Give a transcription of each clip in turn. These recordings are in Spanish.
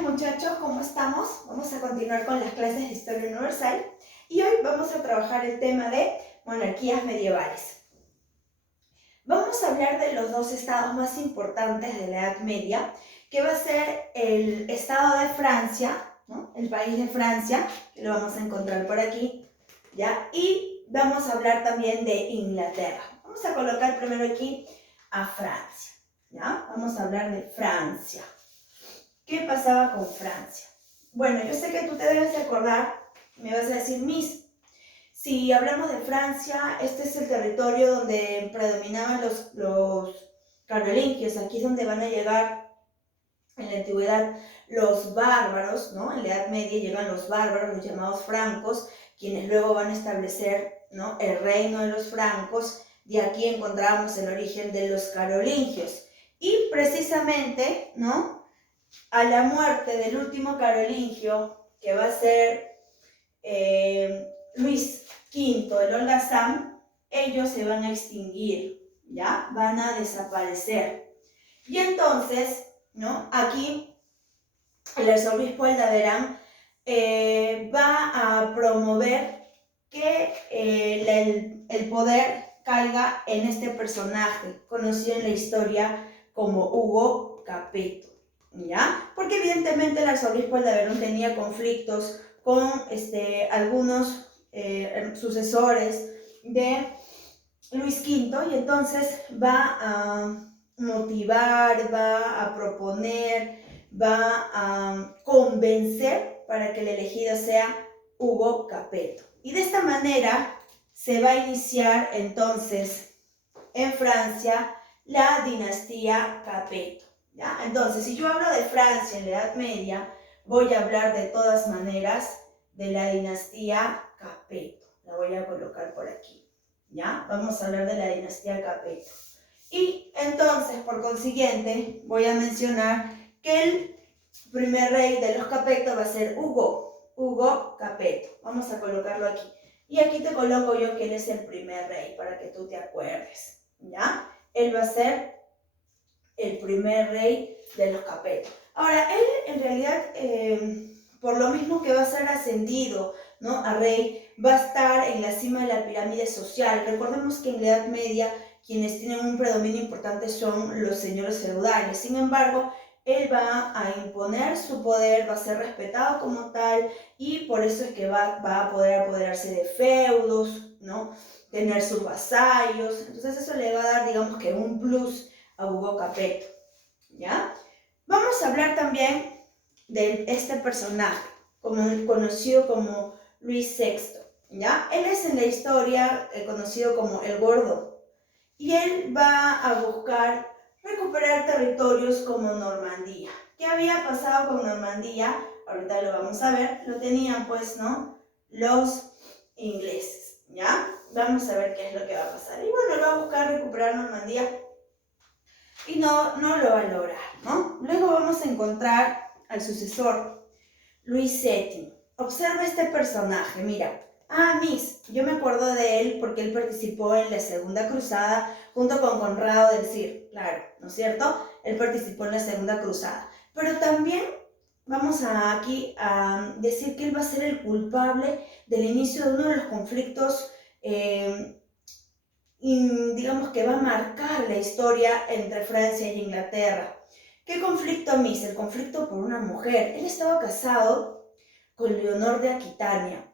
días muchachos, ¿cómo estamos? Vamos a continuar con las clases de Historia Universal y hoy vamos a trabajar el tema de monarquías medievales. Vamos a hablar de los dos estados más importantes de la Edad Media, que va a ser el estado de Francia, ¿no? El país de Francia, que lo vamos a encontrar por aquí, ¿ya? Y vamos a hablar también de Inglaterra. Vamos a colocar primero aquí a Francia, ¿ya? Vamos a hablar de Francia. ¿Qué pasaba con Francia? Bueno, yo sé que tú te debes de acordar, me vas a decir, Miss, si hablamos de Francia, este es el territorio donde predominaban los carolingios, aquí es donde van a llegar en la antigüedad los bárbaros, ¿no? En la Edad Media llegan los bárbaros, los llamados francos, quienes luego van a establecer, ¿no?, el reino de los francos. De aquí encontramos el origen de los carolingios. Y precisamente, ¿no?, a la muerte del último carolingio, que va a ser Luis V el holgazán, ellos se van a extinguir, ¿ya? Van a desaparecer. Y entonces, ¿no?, aquí el arzobispo Aldebarán va a promover que el poder caiga en este personaje, conocido en la historia como Hugo Capeto, ¿ya? Porque evidentemente el arzobispo Aldebarán tenía conflictos con algunos sucesores de Luis V, y entonces va a motivar, va a proponer, va a convencer para que el elegido sea Hugo Capeto. Y de esta manera se va a iniciar entonces en Francia la dinastía Capeto, ¿ya? Entonces, si yo hablo de Francia en la Edad Media, voy a hablar de todas maneras de la dinastía Capeto. La voy a colocar por aquí, ¿ya? Vamos a hablar de la dinastía Capeto. Y entonces, por consiguiente, voy a mencionar que el primer rey de los Capeto va a ser Hugo Capeto. Vamos a colocarlo aquí. Y aquí te coloco yo quién es el primer rey, para que tú te acuerdes, ¿ya? Él va a ser el primer rey de los Capeto. Ahora, él en realidad, por lo mismo que va a ser ascendido, ¿no?, a rey, va a estar en la cima de la pirámide social. Recordemos que en la Edad Media quienes tienen un predominio importante son los señores feudales. Sin embargo, él va a imponer su poder, va a ser respetado como tal, y por eso es que va a poder apoderarse de feudos, ¿no?, tener sus vasallos. Entonces eso le va a dar, digamos que un plus a Hugo Capeto, ¿ya? Vamos a hablar también de este personaje, conocido como Luis VI, ¿ya? Él es en la historia conocido como el Gordo, y él va a buscar recuperar territorios como Normandía. ¿Qué había pasado con Normandía? Ahorita lo vamos a ver. Lo tenían, pues, ¿no?, los ingleses, ¿ya? Vamos a ver qué es lo que va a pasar. Y bueno, él va a buscar recuperar Normandía y no lo va a lograr, ¿no? Luego vamos a encontrar al sucesor, Luis VII. Observa este personaje, mira. Miss, yo me acuerdo de él porque él participó en la Segunda Cruzada junto con Conrado del Cir, claro, ¿no es cierto? Él participó en la Segunda Cruzada. Pero también vamos aquí a decir que él va a ser el culpable del inicio de uno de los conflictos, digamos que va a marcar la historia entre Francia y Inglaterra. ¿Qué conflicto, Miss? El conflicto por una mujer. Él estaba casado con Leonor de Aquitania.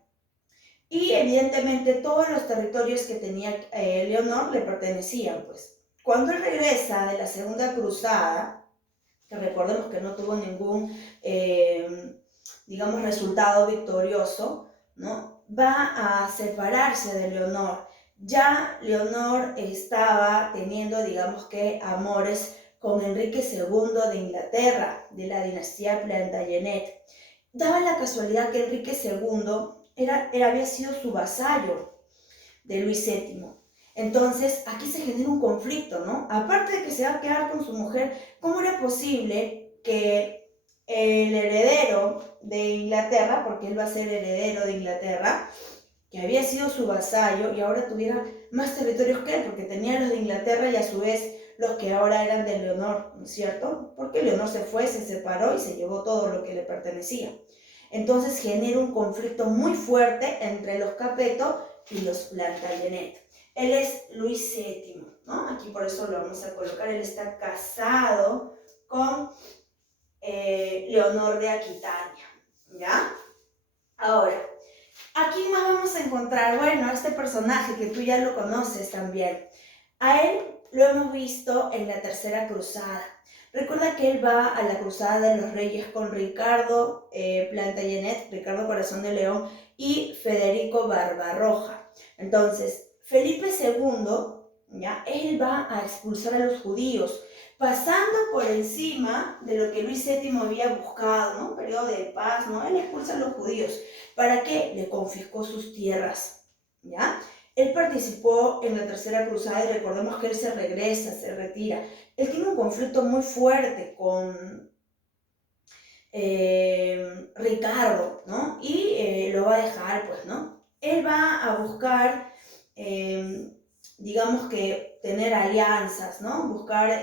Y evidentemente todos los territorios que tenía Leonor le pertenecían, pues. Cuando él regresa de la Segunda Cruzada, que recordemos que no tuvo ningún, digamos, resultado victorioso, ¿no?, va a separarse de Leonor. Ya Leonor estaba teniendo, digamos que, amores con Enrique II de Inglaterra, de la dinastía Plantagenet. Daba la casualidad que Enrique II había sido su vasallo de Luis VII. Entonces, aquí se genera un conflicto, ¿no? Aparte de que se va a quedar con su mujer, ¿cómo era posible que el heredero de Inglaterra, porque él va a ser heredero de Inglaterra, que había sido su vasallo y ahora tuviera más territorios que él, porque tenía los de Inglaterra y a su vez los que ahora eran de Leonor, ¿no es cierto? Porque Leonor se fue, se separó y se llevó todo lo que le pertenecía. Entonces genera un conflicto muy fuerte entre los Capeto y los Plantagenet. Él es Luis VII, ¿no? Aquí por eso lo vamos a colocar. Él está casado con Leonor de Aquitania, ¿ya? Ahora, aquí más vamos a encontrar, bueno, este personaje que tú ya lo conoces también. A él lo hemos visto en la Tercera Cruzada. Recuerda que él va a la Cruzada de los Reyes con Ricardo Plantagenet, Ricardo Corazón de León y Federico Barbarroja. Entonces, Felipe II, ¿ya? Él va a expulsar a los judíos, pasando por encima de lo que Luis VII había buscado, ¿no? Un periodo de paz, ¿no? Él expulsa a los judíos. ¿Para qué? Le confiscó sus tierras, ¿ya? Él participó en la Tercera Cruzada y recordemos que él se regresa, se retira. Él tiene un conflicto muy fuerte con Ricardo, ¿no? Y lo va a dejar, pues, ¿no? Él va a buscar, digamos que, tener alianzas, ¿no? Buscar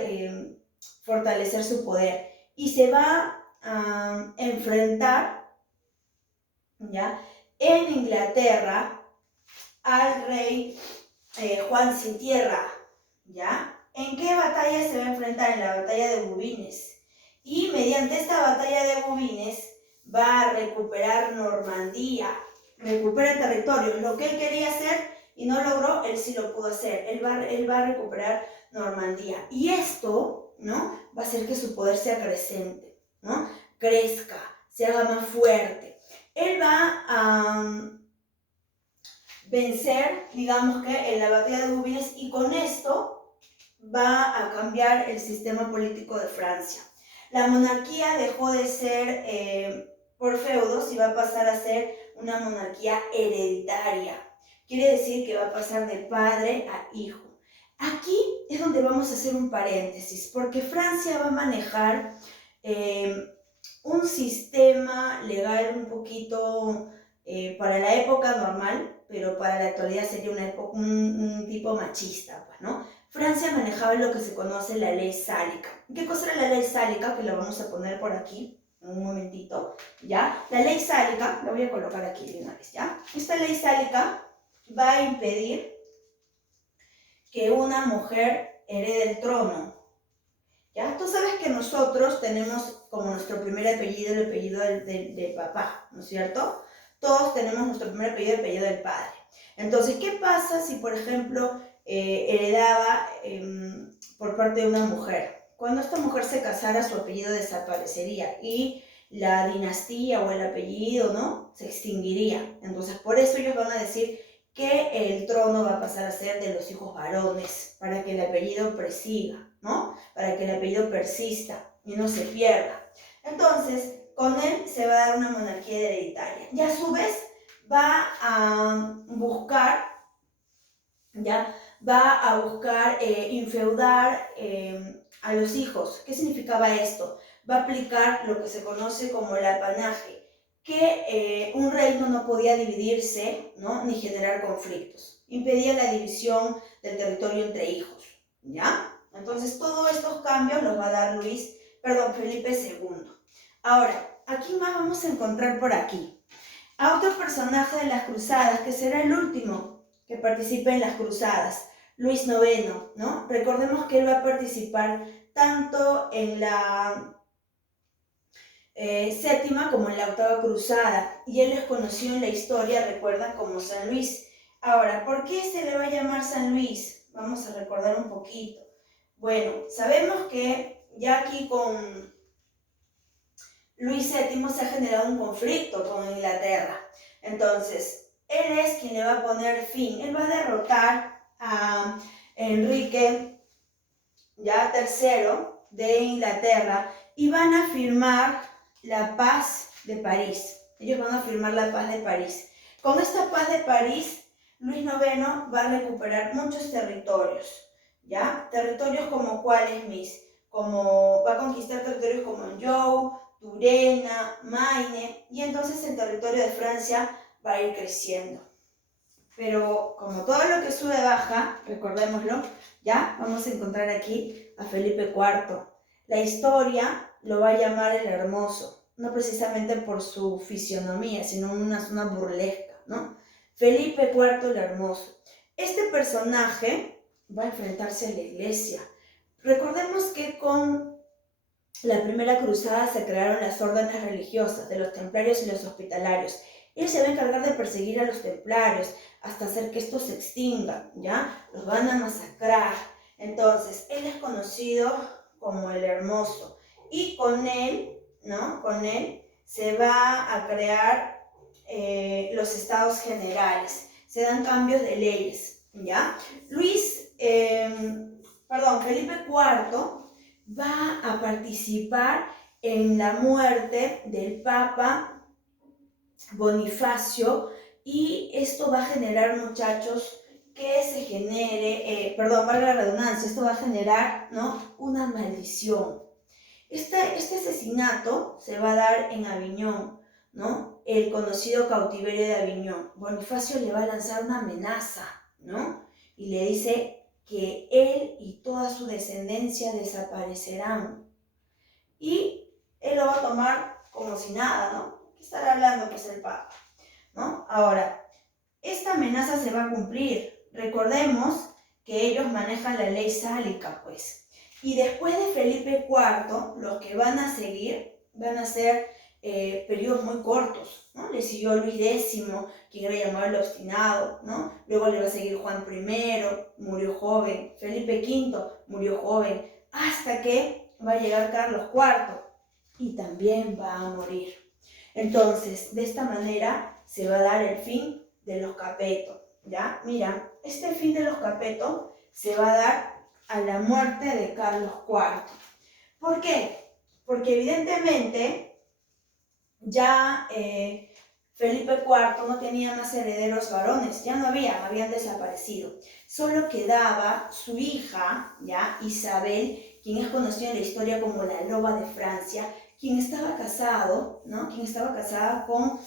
fortalecer su poder. Y se va a enfrentar, ¿ya? En Inglaterra al rey Juan Sin Tierra, ¿ya? ¿En qué batalla se va a enfrentar? En la batalla de Bouvines. Y mediante esta batalla de Bouvines va a recuperar Normandía, recupera territorios. Lo que él quería hacer y no logró, él sí lo pudo hacer. Él va a recuperar Normandía. Y esto, ¿no? Va a hacer que su poder sea creciente, ¿no? Crezca, se haga más fuerte. Él va a vencer, digamos que en la batalla de Bouvines, y con esto va a cambiar el sistema político de Francia. La monarquía dejó de ser por feudos y va a pasar a ser una monarquía hereditaria. Quiere decir que va a pasar de padre a hijo. Aquí es donde vamos a hacer un paréntesis, porque Francia va a manejar un sistema legal un poquito para la época normal, pero para la actualidad sería un tipo machista, pues, ¿no? Francia manejaba lo que se conoce la ley sálica. ¿Qué cosa era la ley sálica? Que la vamos a poner por aquí, en un momentito, ¿ya? La ley sálica, la voy a colocar aquí de una vez, ¿ya? Esta ley sálica va a impedir que una mujer herede el trono, ¿ya? Tú sabes que nosotros tenemos como nuestro primer apellido el apellido del papá, ¿no es cierto? Todos tenemos nuestro primer apellido el apellido del padre. Entonces, ¿qué pasa si, por ejemplo, heredaba por parte de una mujer? Cuando esta mujer se casara, su apellido desaparecería y la dinastía o el apellido, ¿no? Se extinguiría. Entonces, por eso ellos van a decir que el trono va a pasar a ser de los hijos varones, para que el apellido presiga, ¿no? Para que el apellido persista y no se pierda. Entonces, con él se va a dar una monarquía hereditaria. Y a su vez va a buscar, ¿ya? Va a buscar infeudar a los hijos. ¿Qué significaba esto? Va a aplicar lo que se conoce como el apanaje, que un reino no podía dividirse, ¿no? Ni generar conflictos. Impedía la división del territorio entre hijos, ¿ya? Entonces, todos estos cambios los va a dar Felipe II. Ahora, aquí más vamos a encontrar por aquí a otro personaje de las cruzadas, que será el último que participe en las cruzadas, Luis IX, ¿no? Recordemos que él va a participar tanto en la séptima como en la octava cruzada, y él es conocido en la historia, recuerdan, como San Luis. Ahora, ¿por qué se le va a llamar San Luis? Vamos a recordar un poquito. Bueno, sabemos que ya aquí con Luis VII se ha generado un conflicto con Inglaterra. Entonces, él es quien le va a poner fin. Él va a derrotar a Enrique ya III de Inglaterra y van a firmar la paz de París. Ellos van a firmar la paz de París. Con esta paz de París, Luis IX va a recuperar muchos territorios, ¿ya? Territorios como cuáles, como va a conquistar territorios como Anjou, Turena, Maine, y entonces el territorio de Francia va a ir creciendo. Pero como todo lo que sube baja, recordémoslo, ya vamos a encontrar aquí a Felipe IV. La historia lo va a llamar el Hermoso, no precisamente por su fisionomía, sino una zona burlesca, ¿no? Felipe IV el Hermoso. Este personaje va a enfrentarse a la iglesia. Recordemos que con la primera cruzada se crearon las órdenes religiosas de los templarios y los hospitalarios. Él se va a encargar de perseguir a los templarios hasta hacer que estos se extingan, ¿ya? Los van a masacrar. Entonces, él es conocido como el Hermoso. Y con él, ¿no? Con él se va a crear los estados generales. Se dan cambios de leyes, ¿ya? Felipe IV va a participar en la muerte del Papa Bonifacio y esto va a generar, muchachos, que se genere, valga la redundancia, esto va a generar, ¿no?, una maldición. Este asesinato se va a dar en Aviñón, ¿no?, el conocido cautiverio de Aviñón. Bonifacio le va a lanzar una amenaza, ¿no?, y le dice que él y toda su descendencia desaparecerán. Y él lo va a tomar como si nada, ¿no? ¿Qué estará hablando pues el Papa? ¿No? Ahora, esta amenaza se va a cumplir. Recordemos que ellos manejan la ley sálica, pues. Y después de Felipe IV, los que van a seguir van a ser periodos muy cortos, ¿no? Le siguió Luis X, quien era llamado el Obstinado, ¿no? Luego le va a seguir Juan I, murió joven. Felipe V murió joven. Hasta que va a llegar Carlos IV y también va a morir. Entonces, de esta manera se va a dar el fin de los Capeto, ¿ya? Mira, este fin de los Capeto se va a dar a la muerte de Carlos IV. ¿Por qué? Porque evidentemente ya Felipe IV no tenía más herederos varones, ya no habían desaparecido. Solo quedaba su hija, ¿ya?, Isabel, quien es conocida en la historia como la Loba de Francia, quien estaba casado, ¿no?, quien estaba casada con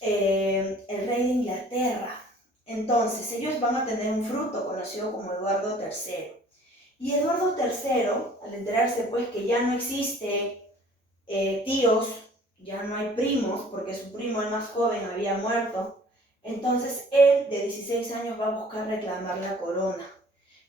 el rey de Inglaterra. Entonces, ellos van a tener un fruto conocido como Eduardo III. Y Eduardo III, al enterarse pues que ya no existe tíos, ya no hay primos, porque su primo, el más joven, había muerto, entonces él, de 16 años, va a buscar reclamar la corona.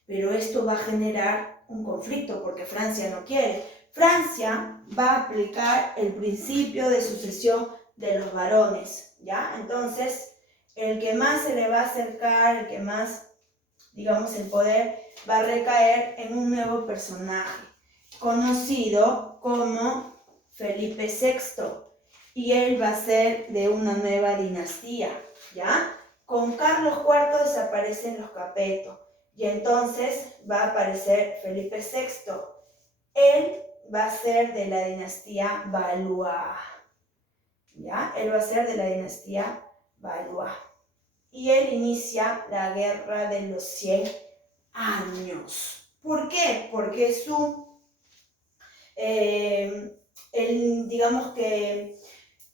Pero esto va a generar un conflicto, porque Francia no quiere. Francia va a aplicar el principio de sucesión de los varones, ¿ya? Entonces, el que más se le va a acercar, el que más, digamos, el poder, va a recaer en un nuevo personaje, conocido como Felipe VI, y él va a ser de una nueva dinastía, ¿ya? Con Carlos IV desaparecen los Capeto, y entonces va a aparecer Felipe VI. Él va a ser de la dinastía Valois, ¿ya? Él va a ser de la dinastía Valois. Y él inicia la guerra de los 100 años. ¿Por qué? Porque digamos que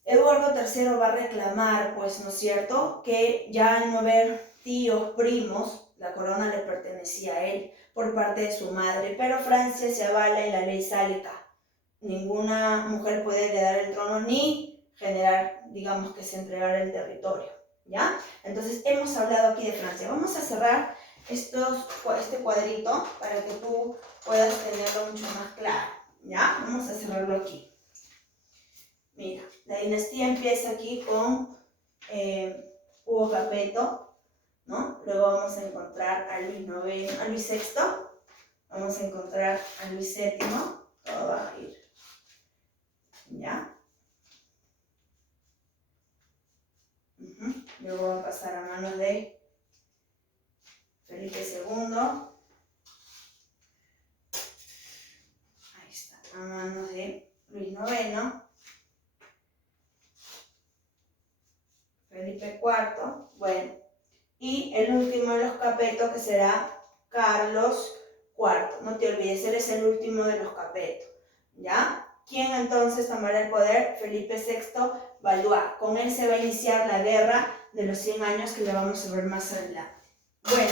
Eduardo III va a reclamar, pues, ¿no es cierto?, que ya al no haber tíos, primos, la corona le pertenecía a él por parte de su madre, pero Francia se avala en la ley sálica. Ninguna mujer puede heredar el trono ni generar, digamos, que se entregara el territorio, ¿ya? Entonces, hemos hablado aquí de Francia. Vamos a cerrar este cuadrito para que tú puedas tenerlo mucho más claro, ¿ya? Vamos a cerrarlo aquí. Mira, la dinastía empieza aquí con Hugo Capeto, ¿no? Luego vamos a encontrar a Luis VI, vamos a encontrar a Luis VII, todo va a ir, ¿ya? Luego va a pasar a manos de Felipe II, ahí está, a manos de Luis IX, Felipe IV, bueno, y el último de los Capetos, que será Carlos IV. No te olvides, él es el último de los Capetos, ¿ya? ¿Quién entonces tomará el poder? Felipe VI Valois. Con él se va a iniciar la guerra de los 100 años que la vamos a ver más adelante. Bueno,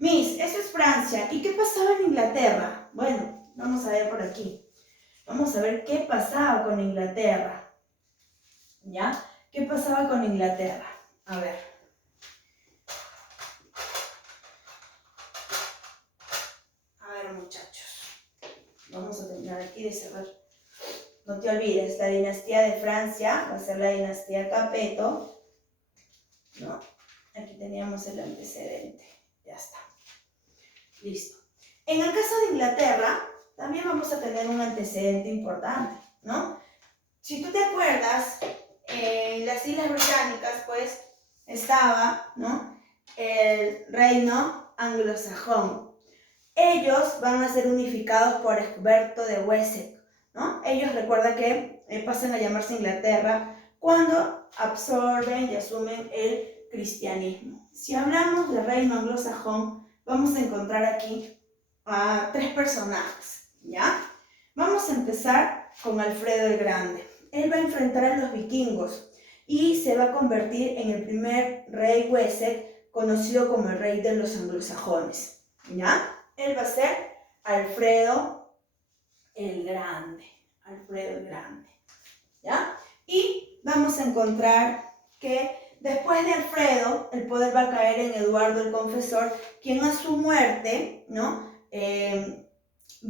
eso es Francia. ¿Y qué pasaba en Inglaterra? Bueno, Vamos a ver por aquí. Vamos a ver qué pasaba con Inglaterra. ¿Ya? ¿Qué pasaba con Inglaterra? A ver. A ver, muchachos. Vamos a terminar aquí de cerrar. No te olvides, la dinastía de Francia va a ser la dinastía Capeto. No, aquí teníamos el antecedente. Ya está. Listo. En el caso de Inglaterra, también vamos a tener un antecedente importante, ¿no? Si tú te acuerdas, en las Islas Británicas, pues, estaba, ¿no?, el reino anglosajón. Ellos van a ser unificados por Egberto de Wessex, ¿no? Ellos, recuerda que pasan a llamarse Inglaterra cuando absorben y asumen el cristianismo. Si hablamos del reino anglosajón, vamos a encontrar aquí a 3 personajes, ¿ya? Vamos a empezar con Alfredo el Grande. Él va a enfrentar a los vikingos y se va a convertir en el primer rey Wessex, conocido como el rey de los anglosajones, ¿ya? Él va a ser Alfredo el Grande. Alfredo el Grande, ¿ya? Y vamos a encontrar que después de Alfredo, el poder va a caer en Eduardo el Confesor, quien a su muerte, ¿no?,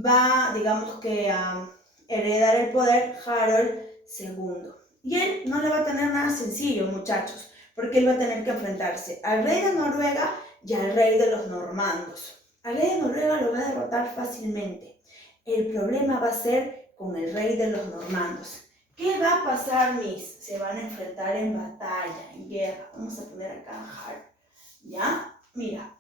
va, digamos que a heredar el poder Harold II. Y él no le va a tener nada sencillo, muchachos, porque él va a tener que enfrentarse al rey de Noruega y al rey de los normandos. Al rey de Noruega lo va a derrotar fácilmente. El problema va a ser con el rey de los normandos. ¿Qué va a pasar, Miss? Se van a enfrentar en batalla, en guerra. Vamos a poner acá Harold, ¿ya? Mira,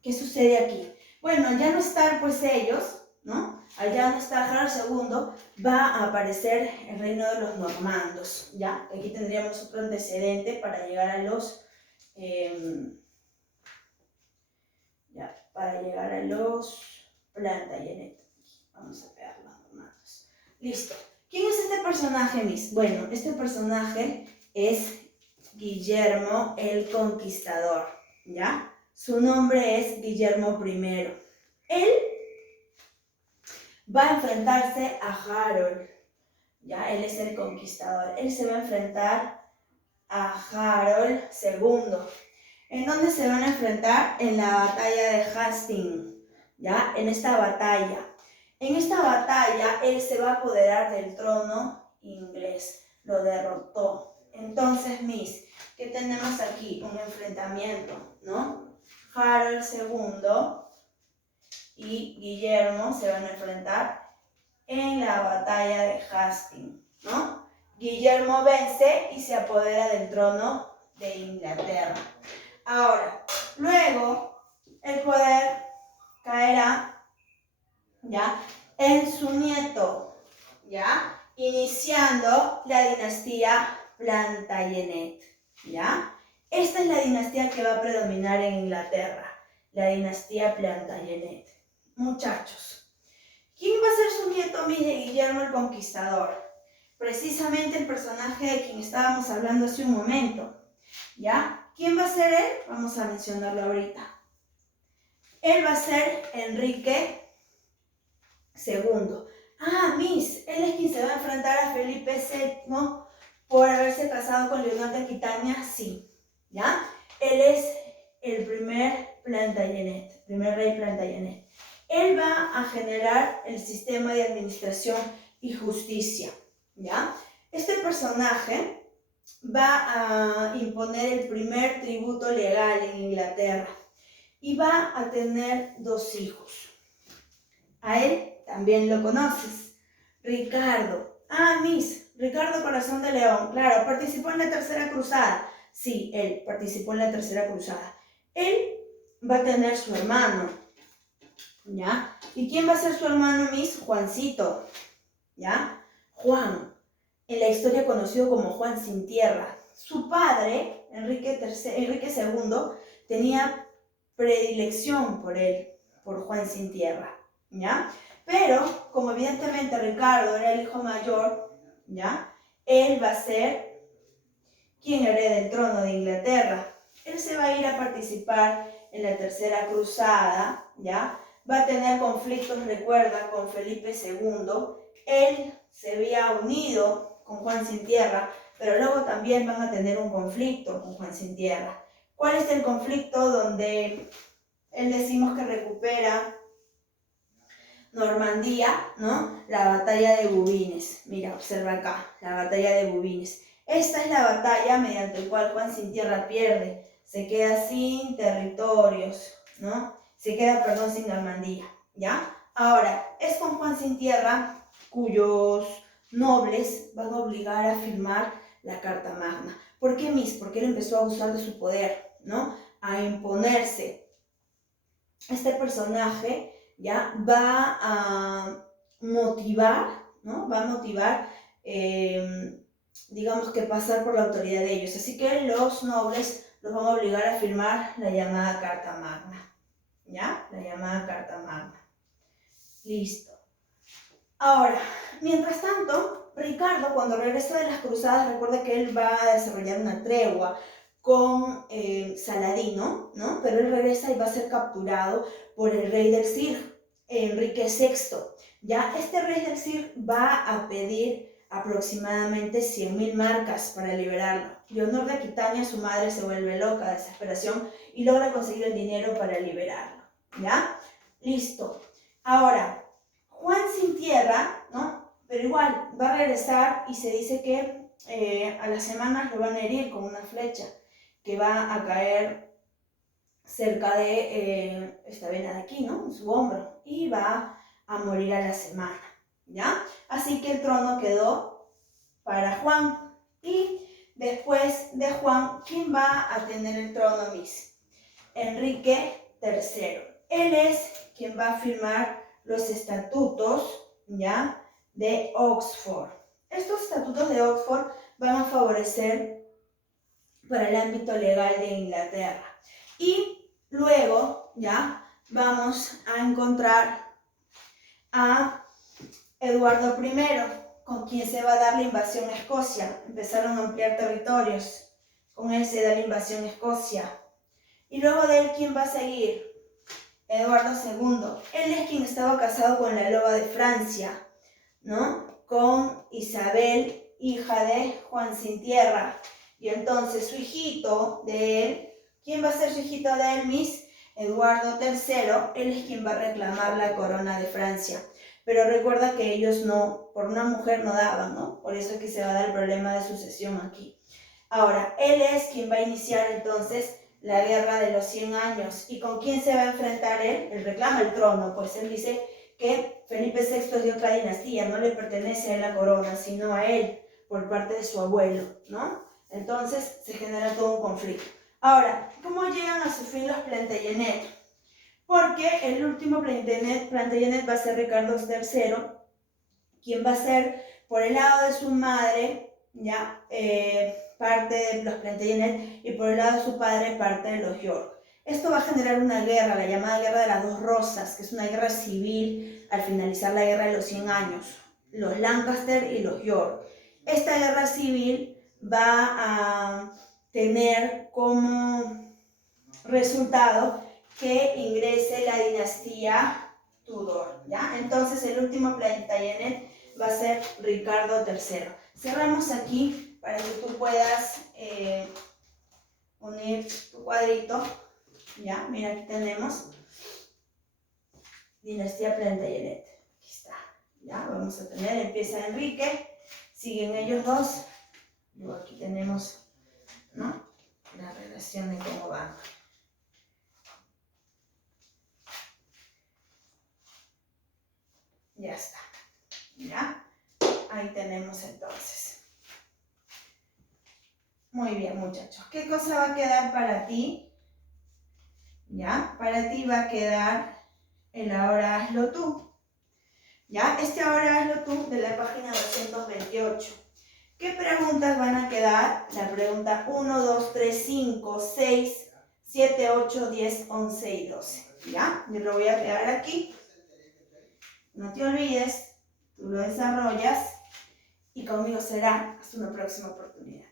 ¿qué sucede aquí? Bueno, ya no están pues ellos, ¿no? Al ya no estar Harold II, va a aparecer el reino de los normandos, ¿ya? Aquí tendríamos otro antecedente para llegar a los... Plantagenet. Vamos a pegar los normandos. Listo. ¿Quién es este personaje, Miss? Bueno, este personaje es Guillermo el Conquistador, ¿ya? Su nombre es Guillermo I. Él va a enfrentarse a Harold, ¿ya? Él es el conquistador. Él se va a enfrentar a Harold II. ¿En dónde se van a enfrentar? En la batalla de Hastings, ¿ya? En esta batalla, él se va a apoderar del trono inglés. Lo derrotó. Entonces, Miss, ¿qué tenemos aquí? Un enfrentamiento, ¿no? Harold II y Guillermo se van a enfrentar en la batalla de Hastings, ¿no? Guillermo vence y se apodera del trono de Inglaterra. Ahora, luego el poder caerá, ¿ya?, en su nieto, ¿ya?, iniciando la dinastía Plantagenet, ¿ya? Esta es la dinastía que va a predominar en Inglaterra, la dinastía Plantagenet. Muchachos, ¿quién va a ser su nieto, Miss, de Guillermo el Conquistador? Precisamente el personaje de quien estábamos hablando hace un momento, ¿ya? ¿Quién va a ser él? Vamos a mencionarlo ahorita. Él va a ser Enrique II. Ah, Miss, él es quien se va a enfrentar a Felipe VII por haberse casado con Leonor de Aquitania, sí, ¿ya? Él es el primer Plantagenet, primer rey Plantagenet. Él va a generar el sistema de administración y justicia, ¿ya? Este personaje va a imponer el primer tributo legal en Inglaterra y va a tener 2 hijos. A él también lo conoces, Ricardo. Ah, Miss, Ricardo Corazón de León, claro, participó en la Tercera Cruzada. Sí, él participó en la Tercera Cruzada. Él va a tener su hermano, ¿ya? ¿Y quién va a ser su hermano, Miss? Juancito, ¿ya? Juan, en la historia conocido como Juan sin tierra. Su padre, Enrique II, tenía predilección por él, por Juan sin tierra, ¿ya? Pero, como evidentemente Ricardo era el hijo mayor, ¿ya?, él va a ser quien herede el trono de Inglaterra. Él se va a ir a participar en la Tercera Cruzada, ¿ya? va a tener conflictos, recuerda, con Felipe II. Él se había unido con Juan Sin Tierra, pero luego también van a tener un conflicto con Juan Sin Tierra. ¿Cuál es el conflicto donde él decimos que recupera Normandía, ¿no? La batalla de Bouvines. Mira, observa acá, la batalla de Bouvines. Esta es la batalla mediante la cual Juan Sin Tierra pierde. Se queda sin territorios, ¿no? Se queda, perdón, sin Normandía, ¿ya? Ahora, es con Juan Sin Tierra cuyos nobles van a obligar a firmar la Carta Magna. ¿Por qué, Miss? Porque él empezó a abusar de su poder, ¿no? A imponerse. Este personaje ya va a motivar, ¿no? Va a motivar, digamos que pasar por la autoridad de ellos. Así que los nobles los van a obligar a firmar la llamada Carta Magna, ¿ya? La llamada Carta Magna. Listo. Ahora, mientras tanto, Ricardo, cuando regresa de las cruzadas, recuerda que él va a desarrollar una tregua con Saladino, ¿no? Pero él regresa y va a ser capturado por el rey del Cir, Enrique VI. Ya este rey del Cir va a pedir aproximadamente 100.000 marcas para liberarlo. Leonor de Aquitania, su madre, se vuelve loca de desesperación y logra conseguir el dinero para liberarlo, ¿ya? Listo. Ahora, Juan Sin Tierra, ¿no? Pero igual, va a regresar y se dice que a las semanas lo van a herir con una flecha que va a caer cerca de esta vena de aquí, ¿no? En su hombro, y va a morir a la semana, ¿ya? Así que el trono quedó para Juan, y después de Juan, ¿quién va a tener el trono, Miss? Enrique III. Él es quien va a firmar los estatutos, ¿ya? De Oxford. Estos estatutos de Oxford van a favorecer para el ámbito legal de Inglaterra. Y luego, ya, vamos a encontrar a Eduardo I, con quien se va a dar la invasión a Escocia. Empezaron a ampliar territorios. Con él se da la invasión a Escocia. Y luego de él, ¿quién va a seguir? Eduardo II. Él es quien estaba casado con la loba de Francia, ¿no? Con Isabel, hija de Juan Sin Tierra. Y entonces su hijito de él, ¿quién va a ser su hijito de él, Miss? Eduardo III, él es quien va a reclamar la corona de Francia. Pero recuerda que ellos no, por una mujer no daban, ¿no? Por eso es que se va a dar el problema de sucesión aquí. Ahora, él es quien va a iniciar entonces la guerra de los 100 años. ¿Y con quién se va a enfrentar él? Él reclama el trono, pues él dice que Felipe VI es de otra dinastía, no le pertenece a él la corona, sino a él, por parte de su abuelo, ¿no? Entonces se genera todo un conflicto. Ahora, ¿cómo llegan a su fin los Plantagenet? Porque el último Plantagenet va a ser Ricardo III, quien va a ser, por el lado de su madre, ya, parte de los Plantagenet, y por el lado de su padre, parte de los York. Esto va a generar una guerra, la llamada Guerra de las Dos Rosas, que es una guerra civil al finalizar la Guerra de los 100 años, los Lancaster y los York. Esta guerra civil va a tener como resultado que ingrese la dinastía Tudor, ¿ya? Entonces el último Plantagenet va a ser Ricardo III. Cerramos aquí para que tú puedas unir tu cuadrito, ¿ya? Mira, aquí tenemos dinastía Plantagenet. Aquí está, ¿ya? Vamos a tener, empieza Enrique, siguen ellos dos, luego aquí tenemos, ¿no? La relación de cómo van. Ya está, ¿ya? Ahí tenemos entonces. Muy bien, muchachos. ¿Qué cosa va a quedar para ti? ¿Ya? Para ti va a quedar el ahora hazlo tú. ¿Ya? Este ahora hazlo tú de la página 228. ¿Qué preguntas van a quedar? La pregunta 1, 2, 3, 5, 6, 7, 8, 10, 11 y 12. ¿Ya? Yo lo voy a quedar aquí. No te olvides, tú lo desarrollas y conmigo será hasta una próxima oportunidad.